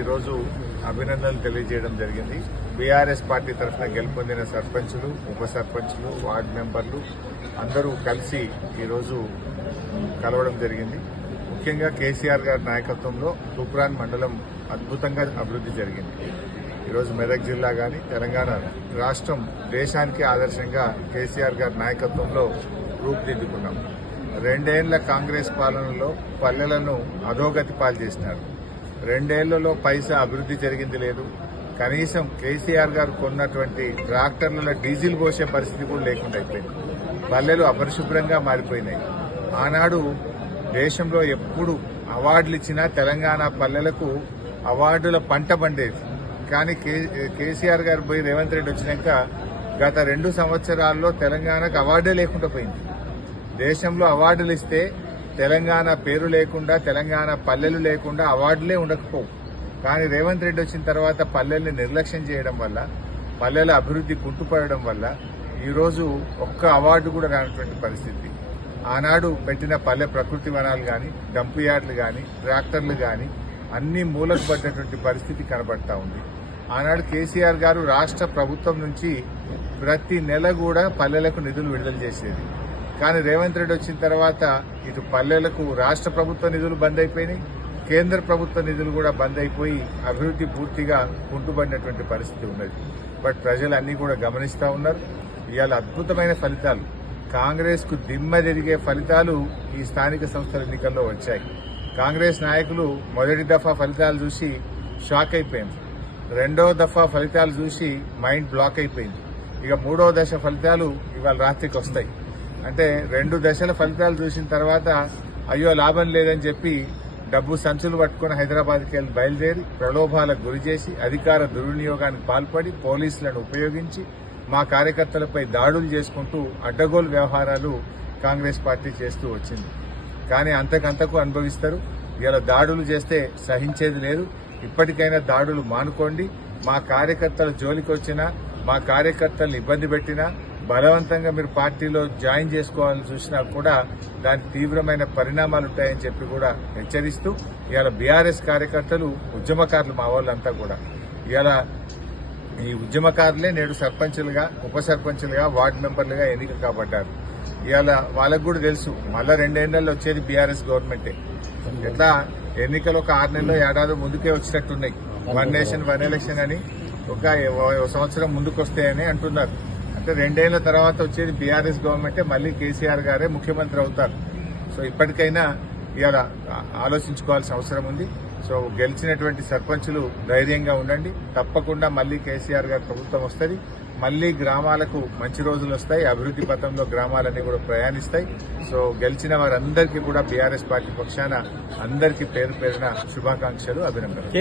ఈరోజు అభినందనలు తెలియజేయడం జరిగింది. బీఆర్ఎస్ పార్టీ తరఫున గెలుపొందిన సర్పంచులు, ఉప సర్పంచులు, వార్డు మెంబర్లు అందరూ కలిసి ఈరోజు కలవడం జరిగింది. ముఖ్యంగా కేసీఆర్ గారి నాయకత్వంలో తూప్రాన్ మండలం అద్భుతంగా అభివృద్ధి జరిగింది. ఈరోజు మెదక్ జిల్లా కానీ తెలంగాణ రాష్ట్రం దేశానికి ఆదర్శంగా కేసీఆర్ గారి నాయకత్వంలో రూపుదిద్దుకున్నాం. 2 ఏళ్ల కాంగ్రెస్ పాలనలో పల్లెలను అధోగతి పాలు చేసినారు. 2 ఏళ్లలో పైసా అభివృద్ధి జరిగింది లేదు. కనీసం కేసీఆర్ గారు కొన్నటువంటి ట్రాక్టర్లలో డీజిల్ పోసే పరిస్థితి కూడా లేకుండా అయిపోయింది. పల్లెలు అపరిశుభ్రంగా మారిపోయినాయి. ఆనాడు దేశంలో ఎప్పుడు అవార్డులు ఇచ్చినా తెలంగాణ పల్లెలకు అవార్డుల పంట పండేది. కానీ కేసీఆర్ గారు పోయి రేవంత్ రెడ్డి వచ్చినాక గత 2 సంవత్సరాల్లో తెలంగాణకు అవార్డే లేకుండా పోయింది. దేశంలో అవార్డులు ఇస్తే తెలంగాణ పేరు లేకుండా, తెలంగాణ పల్లెలు లేకుండా అవార్డులే ఉండకపోవు. కానీ రేవంత్ రెడ్డి వచ్చిన తర్వాత పల్లెల్ని నిర్లక్ష్యం చేయడం వల్ల, పల్లెల అభివృద్ధి కుంటుపడడం వల్ల ఈరోజు ఒక్క అవార్డు కూడా రానటువంటి పరిస్థితి. ఆనాడు పెట్టిన పల్లె ప్రకృతి వనాలు కానీ, డంప్ యార్డులు కానీ, ట్రాక్టర్లు కానీ అన్ని మూలకు పడ్డటువంటి పరిస్థితి కనబడతా ఉంది. ఆనాడు కేసీఆర్ గారు రాష్ట్ర ప్రభుత్వం నుంచి ప్రతి నెల కూడా పల్లెలకు నిధులు విడుదల చేసేది. కానీ రేవంత్ రెడ్డి వచ్చిన తర్వాత ఇటు పల్లెలకు రాష్ట్ర ప్రభుత్వ నిధులు బంద్ అయిపోయినాయి, కేంద్ర ప్రభుత్వ నిధులు కూడా బంద్ అయిపోయి అభివృద్ధి పూర్తిగా కుంటుపడినటువంటి పరిస్థితి ఉన్నది. బట్ ప్రజలు అన్ని కూడా గమనిస్తా ఉన్నారు. ఇవాళ అద్భుతమైన ఫలితాలు, కాంగ్రెస్ కు దిమ్మ తిరిగే ఫలితాలు ఈ స్థానిక సంస్థల ఎన్నికల్లో వచ్చాయి. కాంగ్రెస్ నాయకులు మొదటి దఫా ఫలితాలు చూసి షాక్ అయిపోయింది. 2వ దఫా ఫలితాలు చూసి మైండ్ బ్లాక్ అయిపోయింది. ఇక 3వ దశ ఫలితాలు ఇవాళ రాత్రికి వస్తాయి. అంటే 2 దశల ఫలితాలు చూసిన తర్వాత అయ్యో లాభం లేదని చెప్పి డబ్బు సంచులు పట్టుకుని హైదరాబాద్కి వెళ్లి బయలుదేరి ప్రలోభాలకు గురిచేసి అధికార దుర్వినియోగానికి పాల్పడి పోలీసులను ఉపయోగించి మా కార్యకర్తలపై దాడులు చేసుకుంటూ అడ్డగోలు వ్యవహారాలు కాంగ్రెస్ పార్టీ చేస్తూ వచ్చింది. కానీ అంతకంతకు అనుభవిస్తారు. ఇలా దాడులు చేస్తే సహించేది లేదు. ఇప్పటికైనా దాడులు మానుకోండి. మా కార్యకర్తల జోలికి వచ్చినా, మా కార్యకర్తలను ఇబ్బంది పెట్టినా, బలవంతంగా మీరు పార్టీలో జాయిన్ చేసుకోవాలని చూసినా కూడా దానికి తీవ్రమైన పరిణామాలు ఉంటాయని చెప్పి కూడా హెచ్చరిస్తూ ఇవాళ బీఆర్ఎస్ కార్యకర్తలు, ఉద్యమకారులు మా వాళ్ళంతా కూడా ఇవాళ ఈ ఉద్యమకారులే నేడు సర్పంచులుగా, ఉప సర్పంచులుగా, వార్డు మెంబర్లుగా ఎన్నిక కాబడ్డారు. ఇవాళ వాళ్ళకు కూడా తెలుసు మళ్ళా 2 ఏళ్లలో వచ్చేది బీఆర్ఎస్ గవర్నమెంటే. ఎట్లా ఎన్నికలు ఒక 6 నెలలు, ఏడాది ముందుకే వచ్చినట్టున్నాయి. 1 నేషన్ 1 ఎలక్షన్ అని ఒక సంవత్సరం ముందుకు వస్తాయని అంటున్నారు. అంటే 2 ఏళ్ల తర్వాత వచ్చేది బీఆర్ఎస్ గవర్నమెంటే, మళ్లీ కేసీఆర్ గారే ముఖ్యమంత్రి అవుతారు. సో ఇప్పటికైనా ఇవాళ ఆలోచించుకోవాల్సిన అవసరం ఉంది. సో గెలిచినటువంటి సర్పంచులు ధైర్యంగా ఉండండి. తప్పకుండా మళ్లీ కేసీఆర్ గారి ప్రభుత్వం వస్తుంది. మళ్లీ గ్రామాలకు మంచి రోజులు వస్తాయి. అభివృద్ధి పథంలో గ్రామాలన్నీ కూడా ప్రయాణిస్తాయి. సో గెలిచిన వారందరికీ కూడా బీఆర్ఎస్ పార్టీ పక్షాన అందరికీ పేరు పేరున శుభాకాంక్షలు, అభినందనలు.